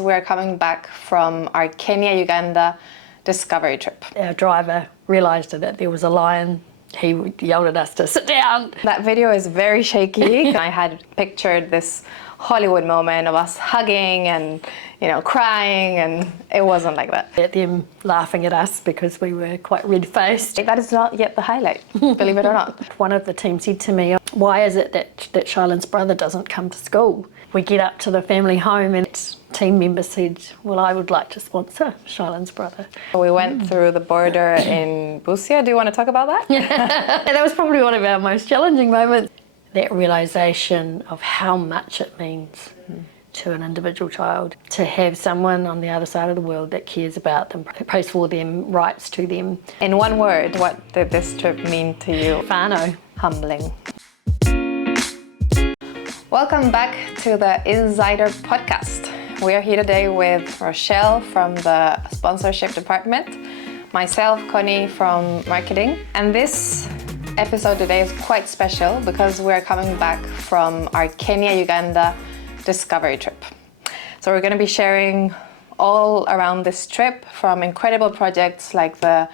We're coming back from our Kenya-Uganda discovery trip. Our driver realised that there was a lion. He yelled at us to sit down. That video is very shaky. I had pictured this Hollywood moment of us hugging and, crying, and it wasn't like that. Them laughing at us because we were quite red-faced. That is not yet the highlight, believe it or not. One of the team said to me, "Why is it that Charlone's brother doesn't come to school?" We get up to the family home and team member said, "Well, I would like to sponsor Charlone's brother." We went through the border in Busia. Do you want to talk about that? That was probably one of our most challenging moments. That realisation of how much it means to an individual child to have someone on the other side of the world that cares about them, prays for them, writes to them. In one word, what did this trip mean to you? Whānau. Humbling. Welcome back to the INNZider podcast. We are here today with Rochelle from the sponsorship department, myself, Connie from marketing, and this episode today is quite special because we're coming back from our Kenya-Uganda discovery trip. So we're going to be sharing all around this trip, from incredible projects like the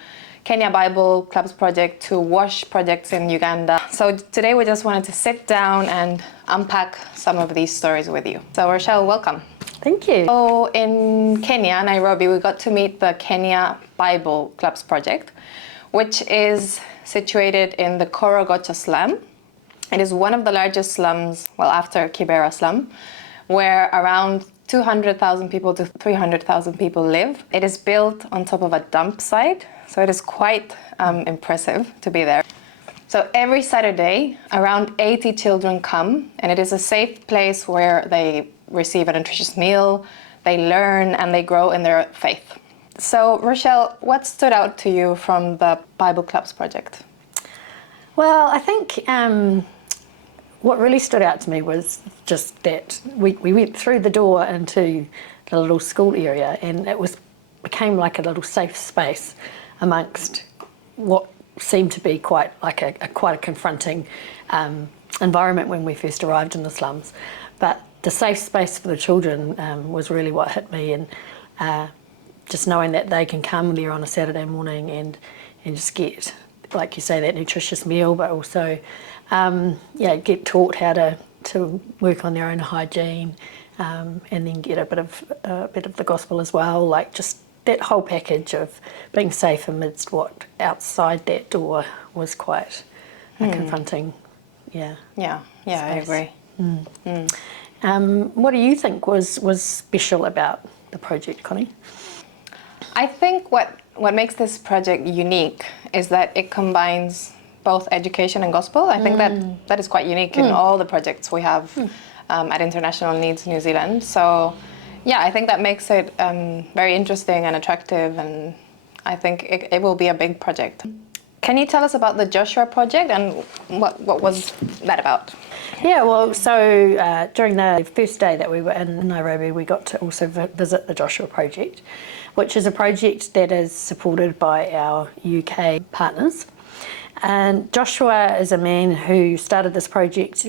Kenya Bible Clubs project to WASH projects in Uganda. So today we just wanted to sit down and unpack some of these stories with you. So Rochelle, welcome. Thank you. So in Kenya, Nairobi, we got to meet the Kenya Bible Clubs project, which is situated in the Korogocha slum. It is one of the largest slums, well, after Kibera slum, where around 200,000 people to 300,000 people live. It is built on top of a dump site, so it is quite impressive to be there. So every Saturday, around 80 children come, and it is a safe place where they receive a nutritious meal, they learn, and they grow in their faith. So Rochelle, what stood out to you from the Bible Clubs project? Well, I think what really stood out to me was just that we went through the door into the little school area, and it became like a little safe space amongst what seemed to be quite a confronting environment when we first arrived in the slums. But the safe space for the children was really what hit me, and just knowing that they can come there on a Saturday morning and just get, like you say, that nutritious meal, but also get taught how to work on their own hygiene, and then get a bit of the gospel as well, like just that whole package of being safe amidst what outside that door was quite confronting. Yeah, I agree. What do you think was special about the project, Connie? I think what makes this project unique is that it combines both education and gospel. I think that is quite unique in all the projects we have at International INNZ New Zealand. So yeah, I think that makes it very interesting and attractive, and I think it will be a big project. Can you tell us about the Joshua project and what was that about? Yeah, well, so during the first day that we were in Nairobi, we got to also visit the Joshua project, which is a project that is supported by our UK partners. And Joshua is a man who started this project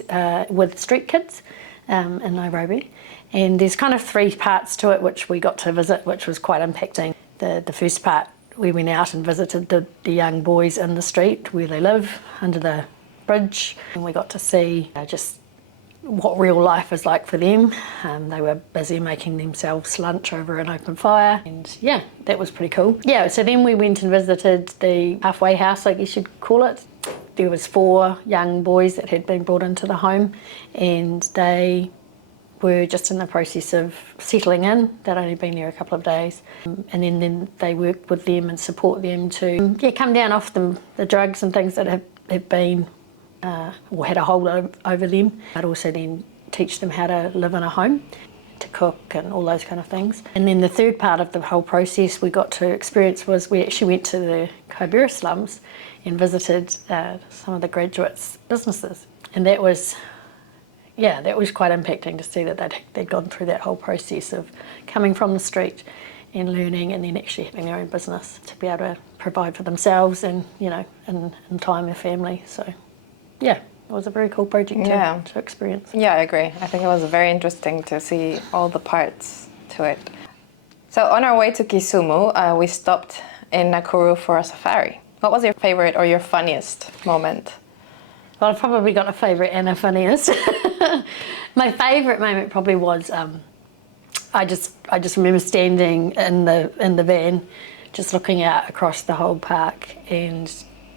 with street kids in Nairobi. And there's kind of three parts to it, which we got to visit, which was quite impacting. The first part, we went out and visited the young boys in the street where they live, under the bridge. And we got to see just what real life is like for them. They were busy making themselves lunch over an open fire. And yeah, that was pretty cool. Yeah, so then we went and visited the halfway house, I guess you'd call it. There was 4 young boys that had been brought into the home, and they were just in the process of settling in. They'd only been there a couple of days. And then they worked with them and support them to come down off the drugs and things that have been or had a hold over them. I'd also then teach them how to live in a home, to cook and all those kind of things. And then the third part of the whole process we got to experience was we actually went to the Kibera slums and visited some of the graduates' businesses. And that was quite impacting to see that they'd gone through that whole process of coming from the street and learning, and then actually having their own business to be able to provide for themselves and, in time their family. So yeah, it was a very cool project to experience. Yeah, I agree. I think it was very interesting to see all the parts to it. So on our way to Kisumu, we stopped in Nakuru for a safari. What was your favorite or your funniest moment? Well, I've probably got a favourite and a funniest. My favourite moment probably was I just remember standing in the van, just looking out across the whole park and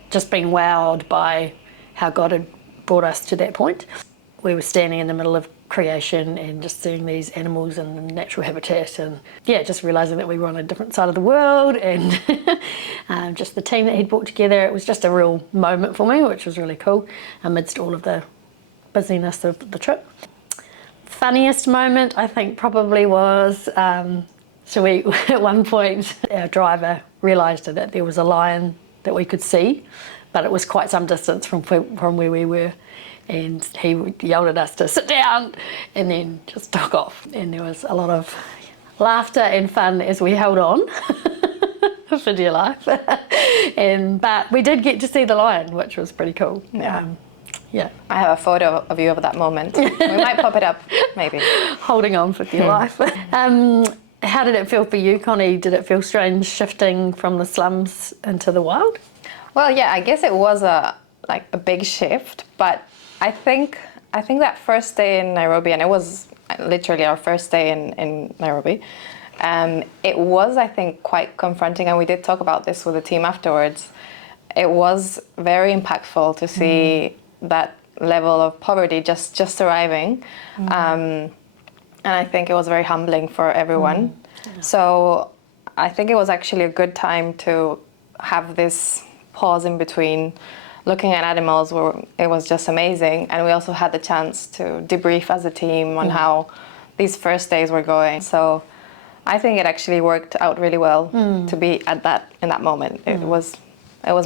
just being wowed by how God had brought us to that point. We were standing in the middle of creation and just seeing these animals in the natural habitat, and just realising that we were on a different side of the world, and just the team that he'd brought together. It was just a real moment for me, which was really cool amidst all of the busyness of the trip. Funniest moment, I think, probably was so we at one point our driver realised that there was a lion that we could see, but it was quite some distance from where we were, and he yelled at us to sit down and then just took off, and there was a lot of laughter and fun as we held on for dear life. But we did get to see the lion, which was pretty cool. Yeah. I have a photo of you of that moment. We might pop it up, maybe. Holding on for dear life. How did it feel for you, Connie? Did it feel strange shifting from the slums into the wild? Well, yeah, I guess it was a big shift, but I think that first day in Nairobi, and it was literally our first day in Nairobi, it was, I think, quite confronting, and we did talk about this with the team afterwards. It was very impactful to see that level of poverty just arriving, and I think it was very humbling for everyone. Yeah. So I think it was actually a good time to have this pause in between, looking at animals where it was just amazing, and we also had the chance to debrief as a team on how these first days were going. So I think it actually worked out really well to be in that moment. It was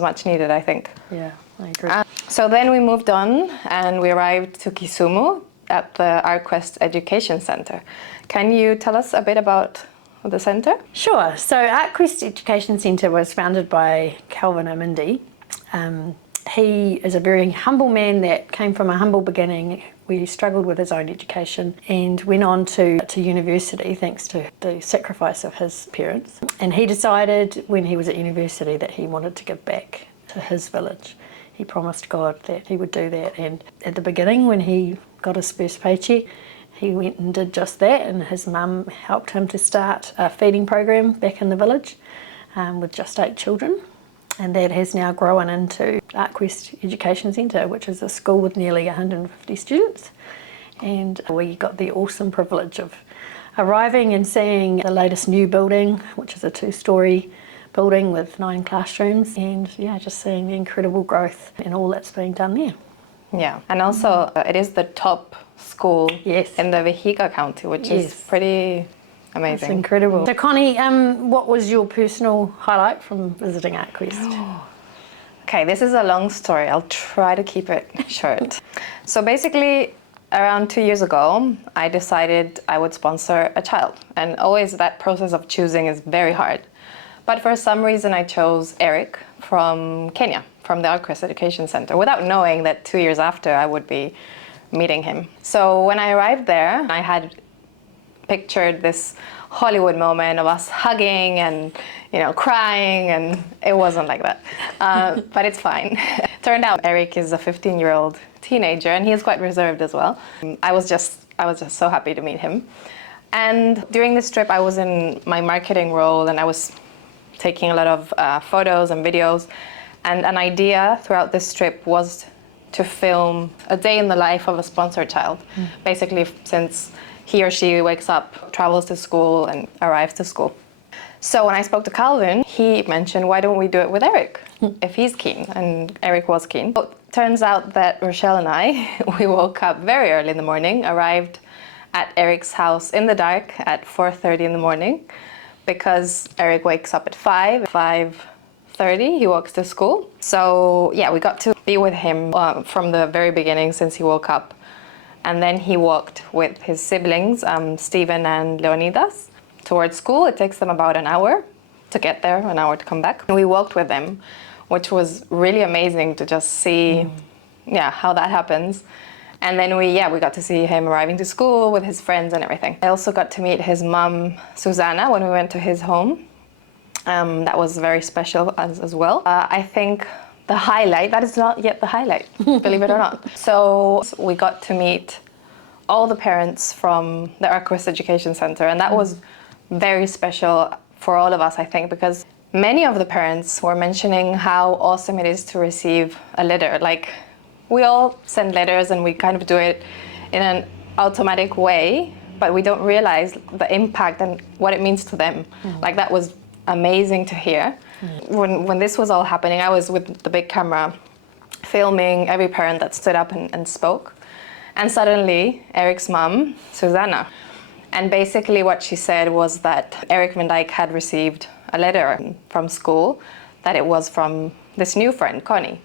much needed, I think. Yeah, I agree. So then we moved on and we arrived to Kisumu at the ArtQuest Education Center. Can you tell us a bit about the center? Sure. So ArtQuest Education Center was founded by Calvin Amindi. He is a very humble man that came from a humble beginning. We struggled with his own education and went on to university thanks to the sacrifice of his parents. And he decided when he was at university that he wanted to give back to his village. He promised God that he would do that. And at the beginning, when he got his first paycheck, he went and did just that. And his mum helped him to start a feeding program back in the village with just 8 children. And that has now grown into ArtQuest Education Centre, which is a school with nearly 150 students. And we got the awesome privilege of arriving and seeing the latest new building, which is a 2-storey building with 9 classrooms, and just seeing the incredible growth and all that's being done there. Yeah, and also it is the top school in the Vihiga County, which is pretty amazing. It's incredible. So Connie, what was your personal highlight from visiting ArtQuest? Okay, this is a long story. I'll try to keep it short. So basically, around 2 years ago, I decided I would sponsor a child. And always that process of choosing is very hard. But for some reason, I chose Eric from Kenya, from the ArtQuest Education Center, without knowing that 2 years after I would be meeting him. So when I arrived there, I had pictured this Hollywood moment of us hugging and crying, and it wasn't like that. But it's fine. Turned out Eric is a 15-year-old teenager, and he is quite reserved as well. I was just so happy to meet him. And during this trip, I was in my marketing role, and I was taking a lot of photos and videos. And an idea throughout this trip was to film a day in the life of a sponsored child. Basically, since he or she wakes up, travels to school, and arrives to school. So when I spoke to Calvin, he mentioned, why don't we do it with Eric, if he's keen? And Eric was keen. So it turns out that Rochelle and I, we woke up very early in the morning, arrived at Eric's house in the dark at 4:30 in the morning, because Eric wakes up at 5:30, he walks to school. So we got to be with him from the very beginning, since he woke up. And then he walked with his siblings, Stephen and Leonidas, towards school. It takes them about an hour to get there, an hour to come back. And we walked with them, which was really amazing to just see how that happens. And then we got to see him arriving to school with his friends and everything. I also got to meet his mum, Susanna, when we went to his home. That was very special as well. I think the highlight, that is not yet the highlight, believe it or not. So we got to meet all the parents from the Arquist Education Center, and that was very special for all of us, I think, because many of the parents were mentioning how awesome it is to receive a letter. Like, we all send letters and we kind of do it in an automatic way, but we don't realize the impact and what it means to them. Like, that was amazing to hear. When this was all happening, I was with the big camera filming every parent that stood up and spoke. And suddenly, Eric's mom, Susanna, and basically what she said was that Eric Van Dyke had received a letter from school, that it was from this new friend, Connie,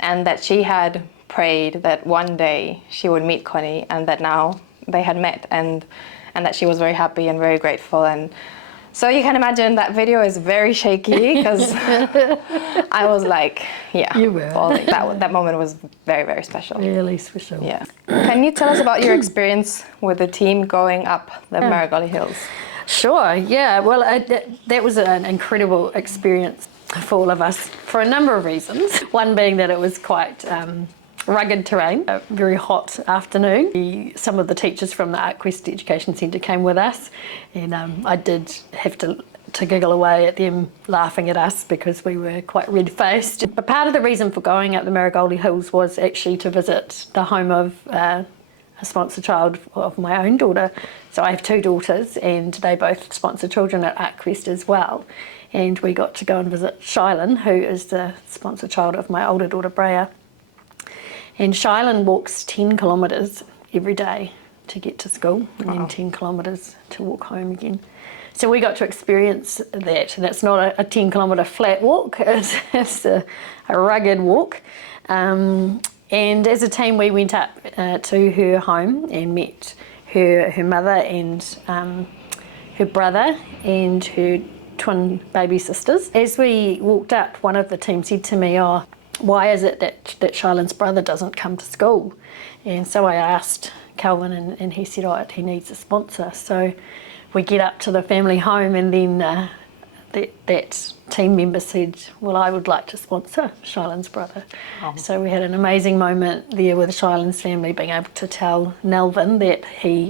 and that she had prayed that one day she would meet Connie, and that now they had met, and that she was very happy and very grateful. And so you can imagine that video is very shaky, because I was like, You were. that moment was very, very special. Really special. Yeah. Can you tell us about your experience with the team going up the Maragoli Hills? Sure, yeah. Well, that was an incredible experience for all of us for a number of reasons. One being that it was quite rugged terrain, a very hot afternoon. Some of the teachers from the Arquist Education Centre came with us, and I did have to giggle away at them laughing at us because we were quite red-faced. But part of the reason for going up the Maragoli Hills was actually to visit the home of a sponsor child of my own daughter. So I have two daughters, and they both sponsor children at Arquist as well. And we got to go and visit Shylin, who is the sponsor child of my older daughter, Brea. And Shylin walks 10 kilometres every day to get to school, and then 10 kilometres to walk home again. So we got to experience that, and it's not a 10 kilometre flat walk, it's a rugged walk. And as a team we went up to her home and met her mother and her brother and her twin baby sisters. As we walked up, one of the team said to me, why is it that Shylin's brother doesn't come to school? And so I asked Calvin, and he said, he needs a sponsor. So we get up to the family home, and then that team member said, well, I would like to sponsor Shylin's brother. So we had an amazing moment there with Shylin's family, being able to tell Nelvin that he,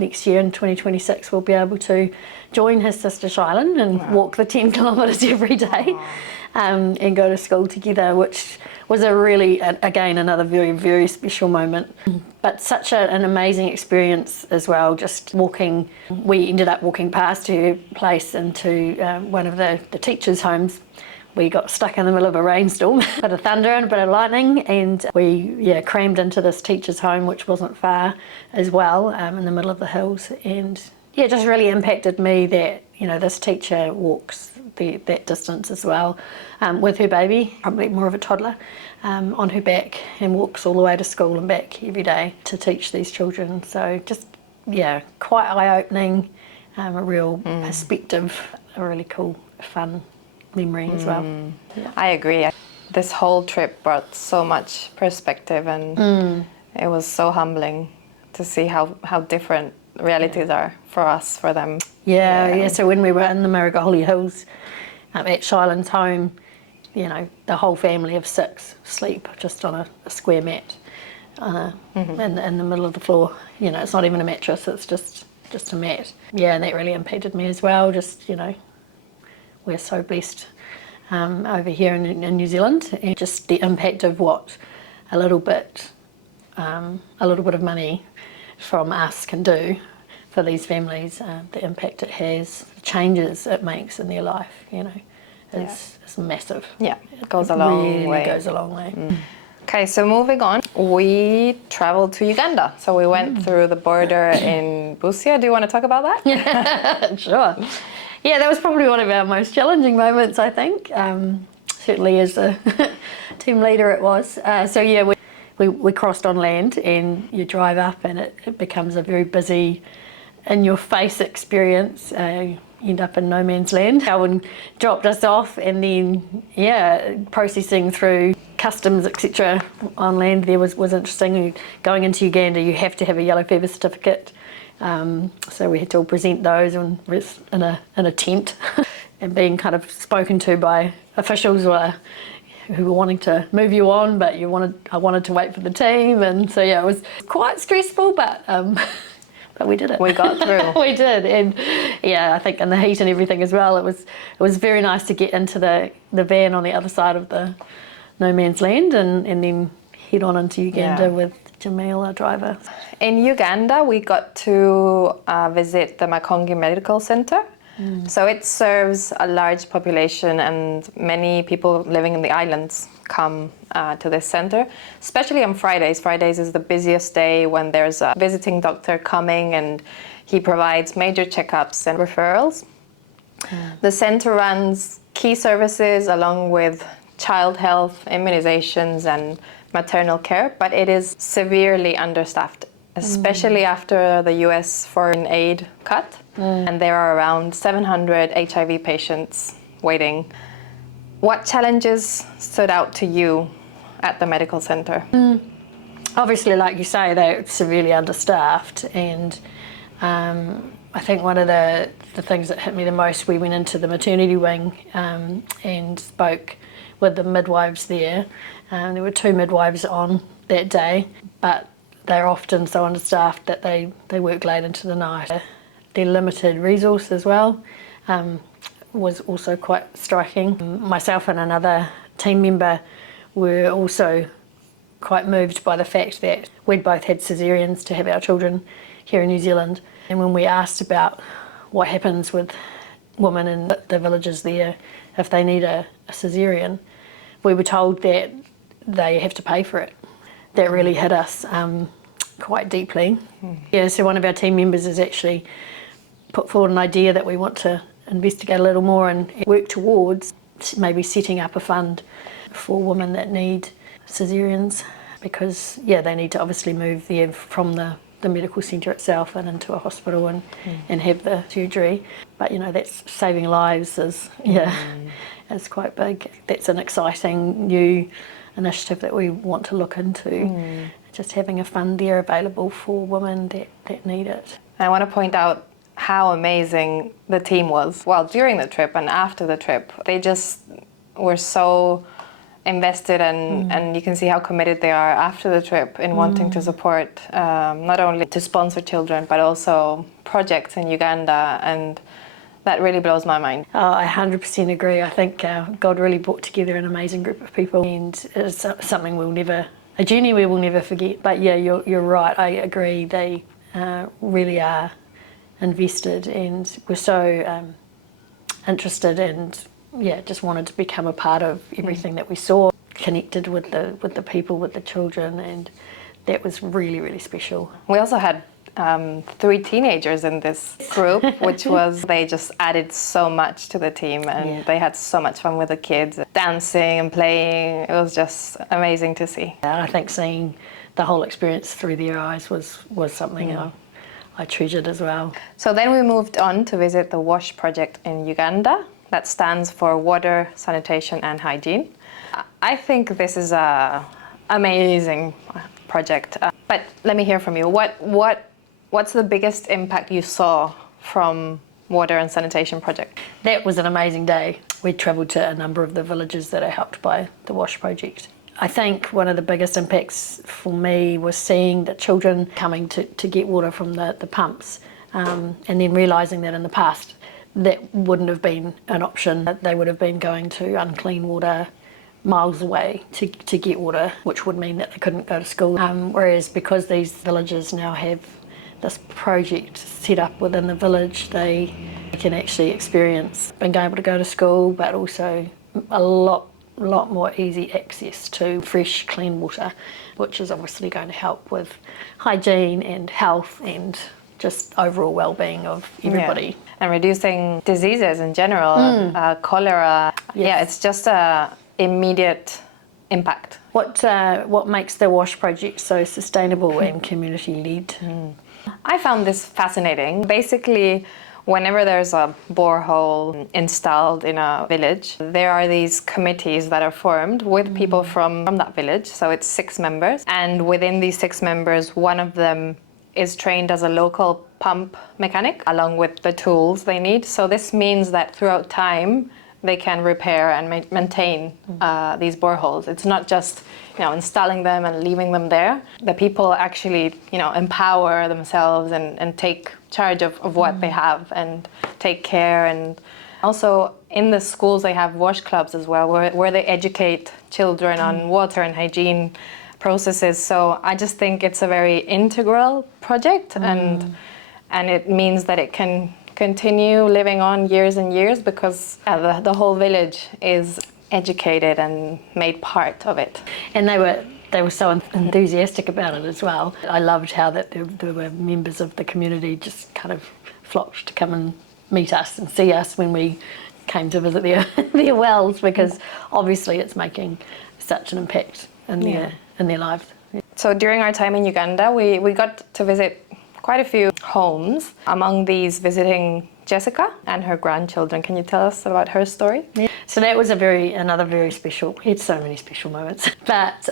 next year in 2026, will be able to join his sister Shylin and walk the 10 kilometres every day. And go to school together, which was a really, again, another very, very special moment. But such an amazing experience as well, just walking. We ended up walking past her place into one of the teachers' homes. We got stuck in the middle of a rainstorm, a bit of thunder and a bit of lightning, and we crammed into this teacher's home, which wasn't far as well, in the middle of the hills. And it just really impacted me that, this teacher walks that distance as well, with her baby, probably more of a toddler, on her back, and walks all the way to school and back every day to teach these children. So just, quite eye-opening, a real perspective, a really cool, fun memory as well. Yeah. I agree. This whole trip brought so much perspective, and it was so humbling to see how different realities are for us, for them. So when we were in the Maragoli Hills, at Shylin's home, the whole family of 6 sleep just on a square mat in the middle of the floor. It's not even a mattress, it's just a mat. And that really impacted me as well. Just, we're so blessed over here in New Zealand, and just the impact of what a little bit of money from us can do for these families, the impact it has, the changes it makes in their life, is massive. Yeah, it goes a long way. It goes a long way. Okay, so moving on, we traveled to Uganda. So we went through the border in Busia. Do you want to talk about that? Sure. Yeah, that was probably one of our most challenging moments, I think. Certainly as a team leader it was. We crossed on land, and you drive up, and it becomes a very busy, in-your-face experience. You end up in no man's land. Calvin dropped us off, and then, processing through customs, etc. on land there was interesting. Going into Uganda, you have to have a yellow fever certificate. So we had to all present those in a tent and being kind of spoken to by officials who were wanting to move you on, but I wanted to wait for the team, and so yeah, it was quite stressful, but we did it. We got through. We did, and yeah, I think in the heat and everything as well, it was very nice to get into the van on the other side of the no man's land, and then head on into Uganda with Jamil, our driver. In Uganda, we got to visit the Makongi Medical Center. So it serves a large population, and many people living in the islands come to this center, especially on Fridays. Fridays is the busiest day when there's a visiting doctor coming, and he provides major checkups and referrals. The center runs key services along with child health, immunizations, and maternal care, but it is severely understaffed, especially after the US foreign aid cut. And there are around 700 HIV patients waiting. What challenges stood out to you at the medical center? Obviously, like you say, they're severely understaffed, and I think one of the things that hit me the most, we went into the maternity wing and spoke with the midwives there. There were 2 midwives on that day, but they're often so understaffed that they work late into the night. Their limited resource as well was also quite striking. Myself and another team member were also quite moved by the fact that we'd both had caesareans to have our children here in New Zealand, and when we asked about what happens with women in the villages there if they need a caesarean, we were told that they have to pay for it. That really hit us quite deeply. Yeah, so one of our team members has actually put forward an idea that we want to investigate a little more and work towards maybe setting up a fund for women that need caesareans, because they need to obviously move there from the medical centre itself and into a hospital and have the surgery. But that's saving lives is quite big. That's an exciting new initiative that we want to look into. Just having a fund there available for women that need it. I want to point out how amazing the team was. Well, during the trip and after the trip, they just were so invested, and you can see how committed they are after the trip in wanting to support, not only to sponsor children, but also projects in Uganda, and that really blows my mind. Oh, I 100% agree. I think God really brought together an amazing group of people, and it's something a journey we will never forget. But yeah, you're right, I agree. They really are invested and were so interested, and just wanted to become a part of everything that we saw, connected with the people, with the children, and that was really, really special. We also had 3 teenagers in this group, which was, they just added so much to the team, and they had so much fun with the kids, dancing and playing. It was just amazing to see. I think seeing the whole experience through their eyes was something I treasured as well. So then we moved on to visit the WASH project in Uganda. That stands for Water, Sanitation and Hygiene. I think this is an amazing project. But let me hear from you. What's the biggest impact you saw from Water and Sanitation project? That was an amazing day. We travelled to a number of the villages that are helped by the WASH project. I think one of the biggest impacts for me was seeing the children coming to get water from the pumps, and then realising that in the past that wouldn't have been an option. They would have been going to unclean water miles away to get water, which would mean that they couldn't go to school. Whereas because these villages now have this project set up within the village, they can actually experience being able to go to school, but also a lot more easy access to fresh, clean water, which is obviously going to help with hygiene and health and just overall well-being of everybody. Yeah. And reducing diseases in general, cholera. Yes. Yeah, it's just a immediate impact. What makes the WASH project so sustainable and community-led? I found this fascinating. Basically, whenever there's a borehole installed in a village, there are these committees that are formed with people from that village. So it's 6 members. And within these 6 members, one of them is trained as a local pump mechanic along with the tools they need. So this means that throughout time, they can repair and maintain these boreholes. It's not just installing them and leaving them there. The people actually empower themselves and take charge of what they have and take care. And also in the schools they have wash clubs as well where they educate children on water and hygiene processes. So I just think it's a very integral project and it means that it can continue living on years and years because the whole village is educated and made part of it. And they were so enthusiastic about it as well. I loved how that there were members of the community just kind of flocked to come and meet us and see us when we came to visit their wells, because obviously it's making such an impact in their lives. So during our time in Uganda, we got to visit quite a few homes. Among these, visiting Jessica and her grandchildren. Can you tell us about her story? Yeah. So that was another very special. We had so many special moments. But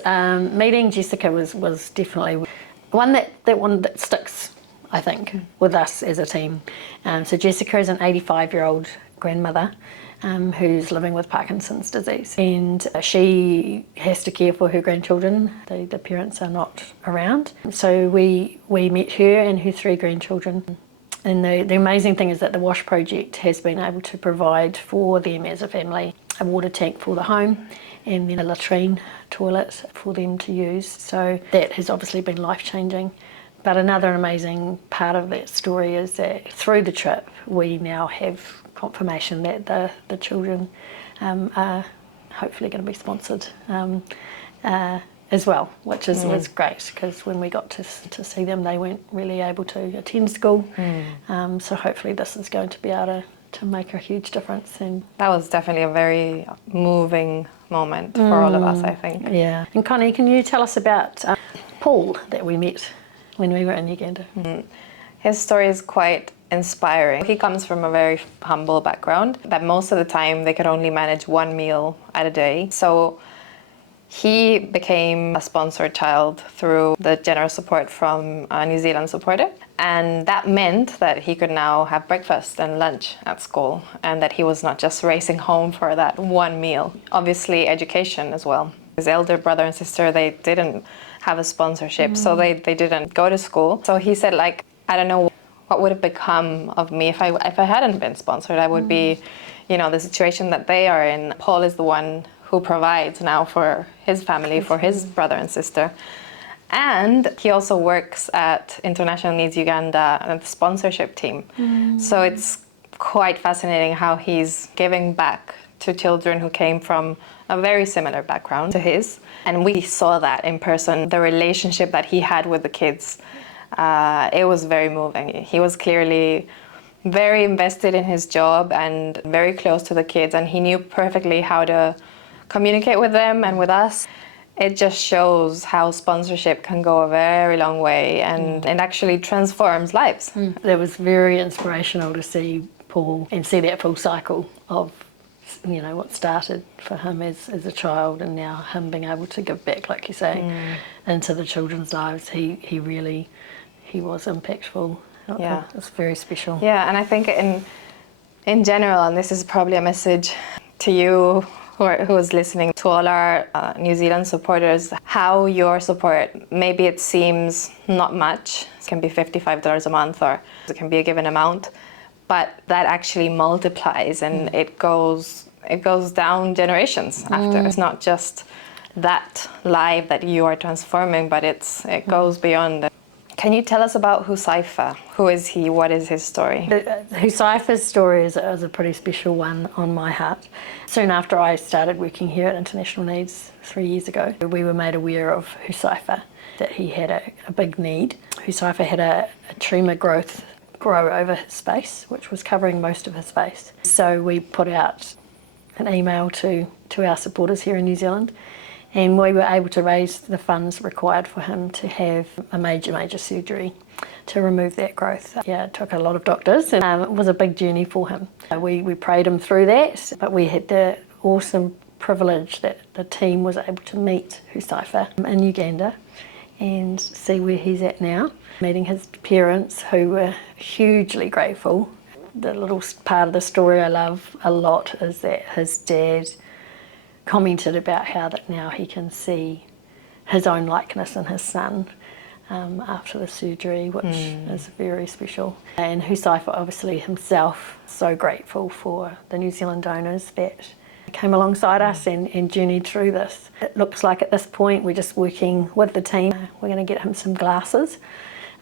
meeting Jessica was definitely one that sticks, I think, with us as a team. So Jessica is an 85-year-old grandmother who's living with Parkinson's disease, and she has to care for her grandchildren. The parents are not around. So we met her and her 3 grandchildren. And the amazing thing is that the WASH project has been able to provide for them as a family a water tank for the home and then a latrine toilet for them to use. So that has obviously been life-changing. But another amazing part of that story is that through the trip we now have confirmation that the children are hopefully going to be sponsored as well, which was great, because when we got to see them, they weren't really able to attend school. So hopefully this is going to be able to make a huge difference. And that was definitely a very moving moment for all of us, I think. Yeah. And Connie, can you tell us about Paul that we met when we were in Uganda? His story is quite inspiring. He comes from a very humble background, that most of the time they could only manage 1 meal at a day. So he became a sponsored child through the generous support from a New Zealand supporter. And that meant that he could now have breakfast and lunch at school, and that he was not just racing home for that 1 meal. Obviously, education as well. His elder brother and sister, they didn't have a sponsorship, so they didn't go to school. So he said, I don't know what would have become of me if I hadn't been sponsored. I would be, the situation that they are in. Paul is the one who provides now for his family, for his brother and sister. And he also works at International INNZ Uganda and the sponsorship team. So it's quite fascinating how he's giving back to children who came from a very similar background to his. And we saw that in person, the relationship that he had with the kids. It was very moving. He was clearly very invested in his job and very close to the kids, and he knew perfectly how to communicate with them and with us. It just shows how sponsorship can go a very long way and actually transforms lives. It was very inspirational to see Paul and see that full cycle of what started for him as a child, and now him being able to give back, like you say, into the children's lives. He was impactful. Yeah. It was very special. Yeah, and I think in general, and this is probably a message to you who is listening, to all our New Zealand supporters, how your support, maybe it seems not much, it can be $55 a month or it can be a given amount, but that actually multiplies and it goes down generations after. It's not just that life that you are transforming, but it goes beyond. Can you tell us about Husaifa? Who is he? What is his story? Husaifa's story is a pretty special one on my heart. Soon after I started working here at International INNZ 3 years ago, we were made aware of Husaifa, that he had a big need. Husaifa had a tumour grow over his face, which was covering most of his face. So we put out an email to our supporters here in New Zealand, And we were able to raise the funds required for him to have a major surgery to remove that growth. Yeah, it took a lot of doctors, and it was a big journey for him. We prayed him through that, but we had the awesome privilege that the team was able to meet Husaifa in Uganda and see where he's at now. Meeting his parents, who were hugely grateful. The little part of the story I love a lot is that his dad commented about how that now he can see his own likeness in his son after the surgery, which is very special. And Husaifa obviously himself so grateful for the New Zealand donors that came alongside us and journeyed through this. It looks like at this point we're just working with the team. We're going to get him some glasses,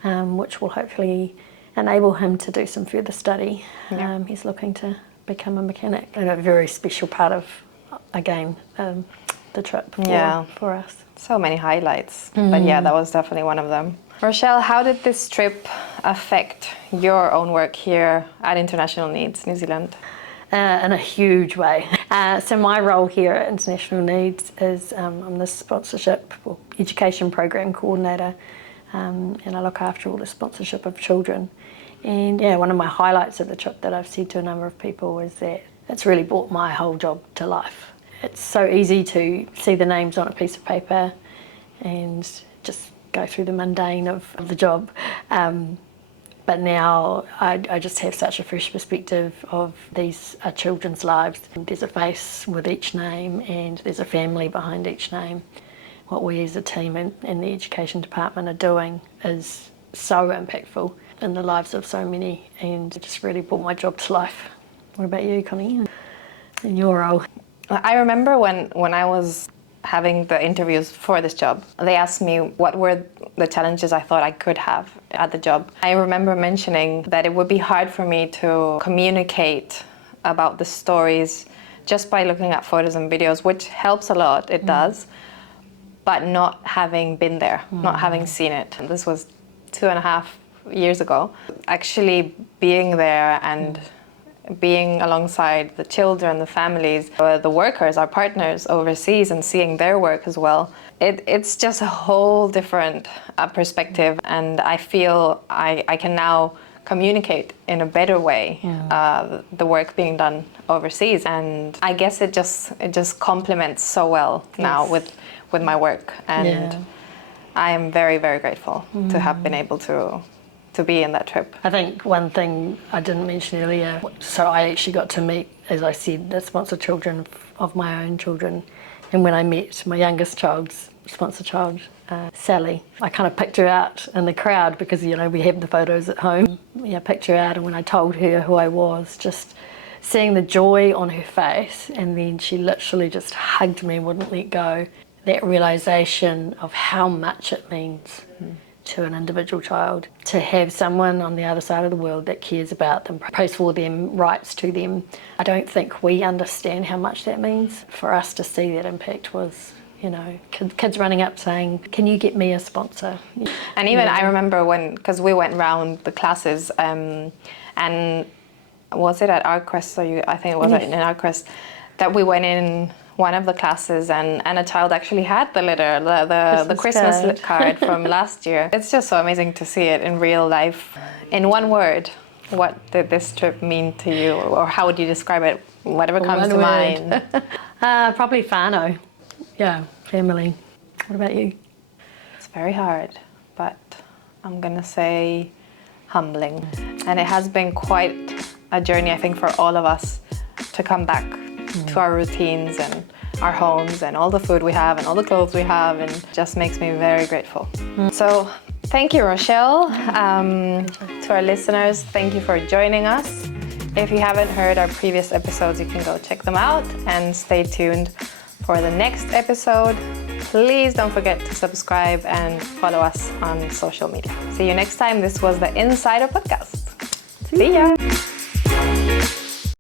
which will hopefully enable him to do some further study. He's looking to become a mechanic, and a very special part of, again, the trip for us. So many highlights, but yeah, that was definitely one of them. Rochelle, how did this trip affect your own work here at International Needs New Zealand? In a huge way. So my role here at International Needs is I'm the sponsorship or education program coordinator, and I look after all the sponsorship of children. And yeah, one of my highlights of the trip that I've said to a number of people is that it's really brought my whole job to life. It's so easy to see the names on a piece of paper and just go through the mundane of the job. But now I just have such a fresh perspective of these are children's lives. There's a face with each name and there's a family behind each name. What we as a team in the education department are doing is so impactful in the lives of so many, and it just really brought my job to life. What about you, Connie, in your role? I remember when I was having the interviews for this job, they asked me what were the challenges I thought I could have at the job. I remember mentioning that it would be hard for me to communicate about the stories just by looking at photos and videos, which helps a lot, it does, but not having been there, not having seen it. And this was 2.5 years ago. Actually being there and being alongside the children, the families, the workers, our partners overseas, and seeing their work as well. It's just a whole different perspective, and I feel I can now communicate in a better way the work being done overseas, and I guess it just complements so well now with my work, and I am very, very grateful to have been able to be in that trip. I think one thing I didn't mention earlier, so I actually got to meet, as I said, the sponsor children of my own children. And when I met my youngest child's sponsor child, Sally, I kind of picked her out in the crowd because, you know, we have the photos at home. Yeah, picked her out, and when I told her who I was, just seeing the joy on her face, and then she literally just hugged me and wouldn't let go. That realisation of how much it means to an individual child, to have someone on the other side of the world that cares about them, prays for them, writes to them. I don't think we understand how much that means. For us to see that impact was, you know, kids running up saying, "Can you get me a sponsor?" And even I remember because we went round the classes, and was it at ArtQuest, I think it was in ArtQuest, that we went in one of the classes and a child actually had the letter, the Christmas card from last year. It's just so amazing to see it in real life. In one word, what did this trip mean to you, or how would you describe it? Whatever comes to mind. Probably whānau. Yeah, family. What about you? It's very hard, but I'm gonna say humbling. And it has been quite a journey, I think, for all of us to come back to our routines and our homes and all the food we have and all the clothes we have, and just makes me very grateful. So thank you, Rochelle. To our listeners, thank you for joining us. If you haven't heard our previous episodes, you can go check them out and stay tuned for the next episode. Please don't forget to subscribe and follow us on social media. See you next time. This was the INNZider podcast. See ya.